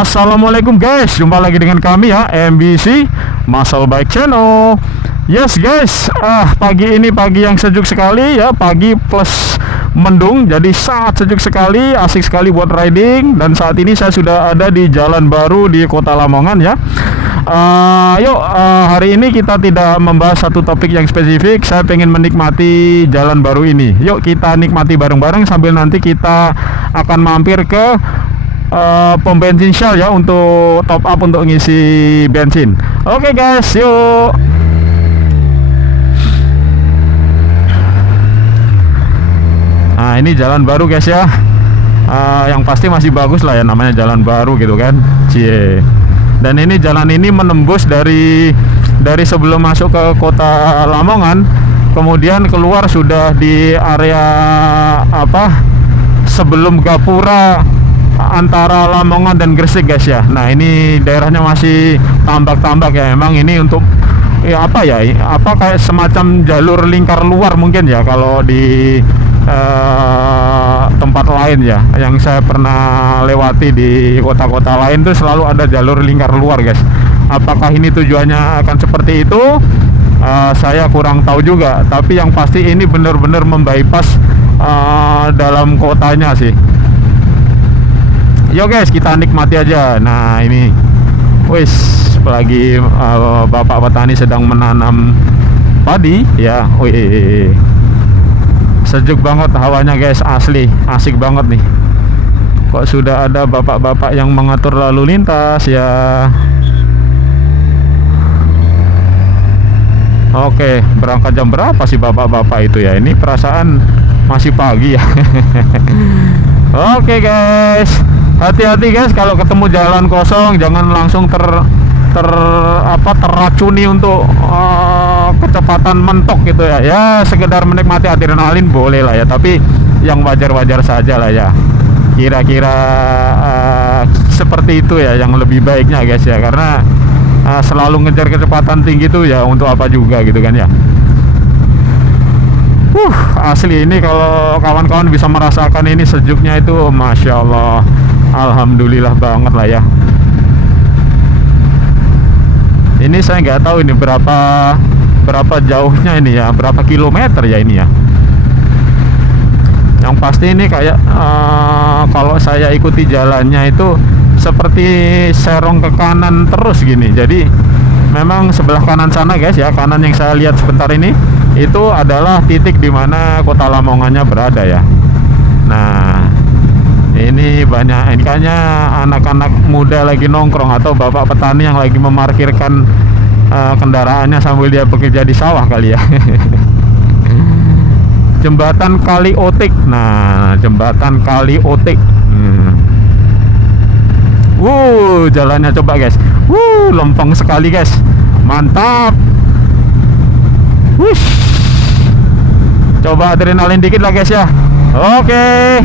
Assalamualaikum guys, jumpa lagi dengan kami ya, MBC Muscle Bike Channel. Yes guys, pagi ini pagi yang sejuk sekali ya, pagi plus mendung, jadi sangat sejuk sekali, asik sekali buat riding. Dan saat ini saya sudah ada di jalan baru di Kota Lamongan ya. Hari ini kita tidak membahas satu topik yang spesifik. Saya pengen menikmati jalan baru ini. Yuk kita nikmati bareng-bareng sambil nanti kita akan mampir ke pom bensin Shell ya, untuk top up untuk ngisi bensin. Oke guys, yuk. Nah ini jalan baru guys ya, yang pasti masih bagus lah ya, namanya jalan baru gitu kan. Cie. Dan ini jalan ini menembus dari sebelum masuk ke Kota Lamongan, kemudian keluar sudah di area sebelum Gapura antara Lamongan dan Gresik guys ya. Nah ini daerahnya masih tambak-tambak ya. Emang ini untuk kayak semacam jalur lingkar luar mungkin ya kalau di tempat lain ya. Yang saya pernah lewati di kota-kota lain tuh selalu ada jalur lingkar luar guys. Apakah ini tujuannya akan seperti itu? Saya kurang tahu juga. Tapi yang pasti ini benar-benar membypass dalam kotanya sih. Yo guys, kita nikmati aja. Nah ini, wis lagi bapak petani sedang menanam padi ya. Wih, sejuk banget hawanya guys, asli asik banget nih. Kok sudah ada bapak-bapak yang mengatur lalu lintas ya. Oke, berangkat jam berapa sih bapak-bapak itu ya? Ini perasaan masih pagi ya. Oke guys, hati-hati guys kalau ketemu jalan kosong, jangan langsung terracuni untuk kecepatan mentok gitu ya. Ya sekedar menikmati adrenalin boleh lah ya, tapi yang wajar-wajar saja lah ya. Kira-kira seperti itu ya yang lebih baiknya guys ya, karena selalu ngejar kecepatan tinggi tuh ya untuk apa juga gitu kan ya. Asli ini kalau kawan-kawan bisa merasakan ini sejuknya itu, Masya Allah, alhamdulillah banget lah ya. Ini saya nggak tahu ini berapa jauhnya ini ya, berapa kilometer ya ini ya. Yang pasti ini kayak kalau saya ikuti jalannya itu seperti serong ke kanan terus gini. Jadi memang sebelah kanan sana guys ya, kanan yang saya lihat sebentar ini, itu adalah titik dimana Kota Lamongannya berada ya. Nah ini banyak, ini kayaknya anak-anak muda lagi nongkrong atau bapak petani yang lagi memarkirkan kendaraannya sambil dia bekerja di sawah kali ya. Jembatan Kali Otik. Nah jembatan Kali Otik. Jalannya coba guys. Lempeng sekali guys, mantap. Wush. Coba adrenalin dikit lah guys ya. Oke.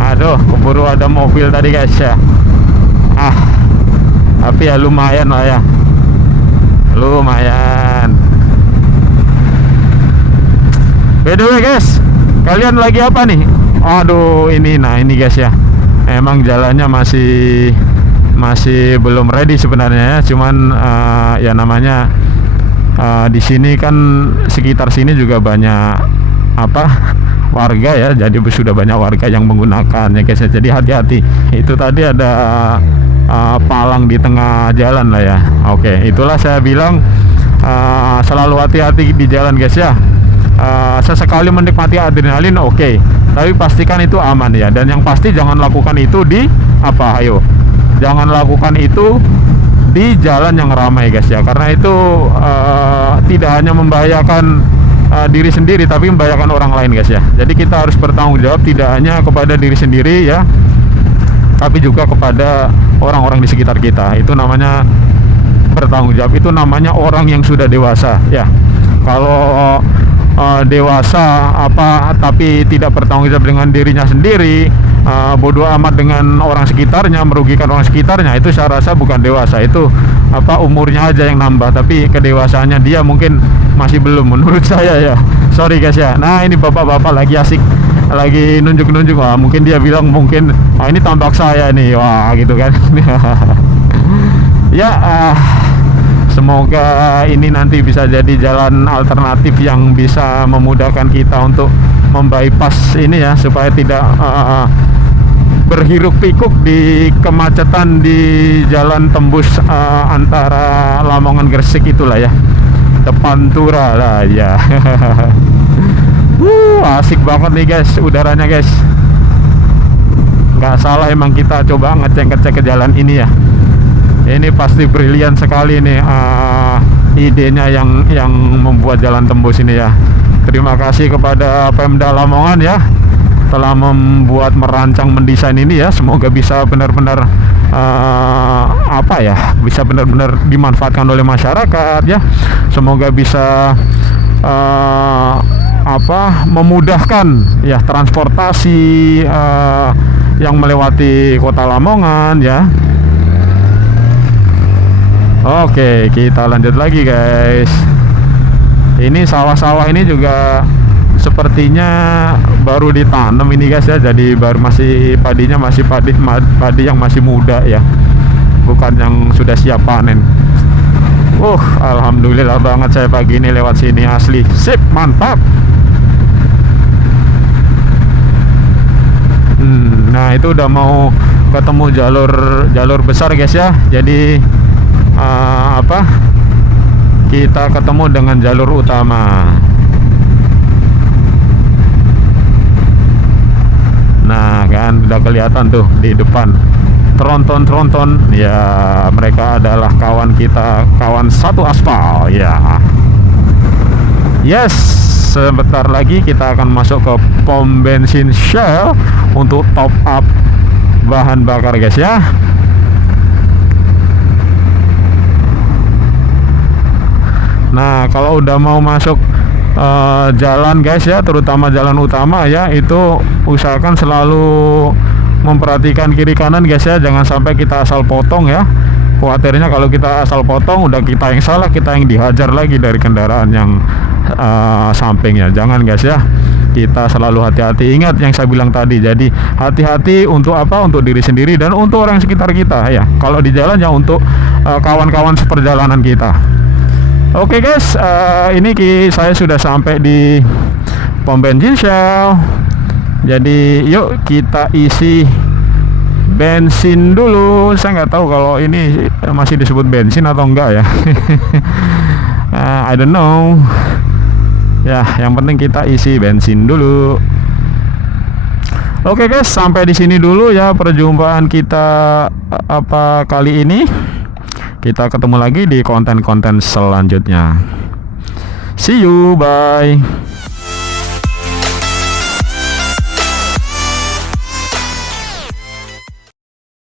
Aduh, keburu ada mobil tadi guys ya. Tapi ya lumayan lah ya. Lumayan. By the way guys, kalian lagi apa nih? Aduh, ini guys ya. Emang jalannya masih belum ready sebenarnya ya. Cuman ya namanya di sini kan sekitar sini juga banyak warga ya, jadi sudah banyak warga yang menggunakan ya guys ya. Jadi hati-hati, itu tadi ada palang di tengah jalan lah ya. Oke, itulah saya bilang selalu hati-hati di jalan guys ya. Sesekali menikmati adrenalin oke, tapi pastikan itu aman ya. Dan yang pasti jangan lakukan itu jangan lakukan itu di jalan yang ramai guys ya, karena itu tidak hanya membahayakan diri sendiri tapi membahayakan orang lain guys ya. Jadi kita harus bertanggung jawab tidak hanya kepada diri sendiri ya, tapi juga kepada orang-orang di sekitar kita. Itu namanya bertanggung jawab, itu namanya orang yang sudah dewasa ya. Kalau dewasa tapi tidak bertanggung jawab dengan dirinya sendiri, bodoh amat dengan orang sekitarnya, merugikan orang sekitarnya, itu saya rasa bukan dewasa. Itu umurnya aja yang nambah, tapi kedewasaannya dia mungkin masih belum menurut saya ya. Sorry guys ya. Nah ini bapak-bapak lagi asik lagi nunjuk-nunjuk. Wah, mungkin dia bilang mungkin ini tambak saya nih, wah gitu kan. Ya, semoga ini nanti bisa jadi jalan alternatif yang bisa memudahkan kita untuk membypass ini ya, supaya tidak berhiruk pikuk di kemacetan di jalan tembus antara Lamongan Gresik itulah ya, depan Tura lah ya. Asik banget nih guys udaranya guys, nggak salah emang kita coba ngecek ke jalan ini ya. Ini pasti brilian sekali nih idenya yang membuat jalan tembus ini ya. Terima kasih kepada Pemda Lamongan ya, telah merancang, mendesain ini ya. Semoga bisa benar-benar bisa benar-benar dimanfaatkan oleh masyarakat ya. Semoga bisa memudahkan ya transportasi yang melewati kota Lamongan ya. Oke, kita lanjut lagi guys. Ini sawah-sawah ini juga sepertinya baru ditanam ini guys ya, jadi padinya masih padi yang masih muda ya, bukan yang sudah siap panen. Alhamdulillah banget saya pagi ini lewat sini, asli sip, mantap. Nah itu udah mau ketemu jalur besar guys ya, jadi kita ketemu dengan jalur utama. Nah kan udah kelihatan tuh di depan tronton ya, mereka adalah kawan kita, kawan satu aspal ya. Yes, sebentar lagi kita akan masuk ke pom bensin Shell untuk top up bahan bakar guys ya. Nah kalau udah mau masuk jalan guys ya, terutama jalan utama ya, itu usahakan selalu memperhatikan kiri kanan guys ya, jangan sampai kita asal potong ya. Khawatirnya kalau kita asal potong, udah kita yang salah, kita yang dihajar lagi dari kendaraan yang samping ya. Jangan guys ya, kita selalu hati-hati. Ingat yang saya bilang tadi, jadi hati-hati untuk untuk diri sendiri dan untuk orang sekitar kita ya. Kalau di jalan ya untuk kawan-kawan seperjalanan kita. Oke guys, ini saya sudah sampai di pom bensin Shell. Jadi yuk kita isi bensin dulu. Saya nggak tahu kalau ini masih disebut bensin atau enggak ya. I don't know. Ya, yang penting kita isi bensin dulu. Oke guys, sampai di sini dulu ya perjumpaan kita kali ini. Kita ketemu lagi di konten-konten selanjutnya. See you, bye.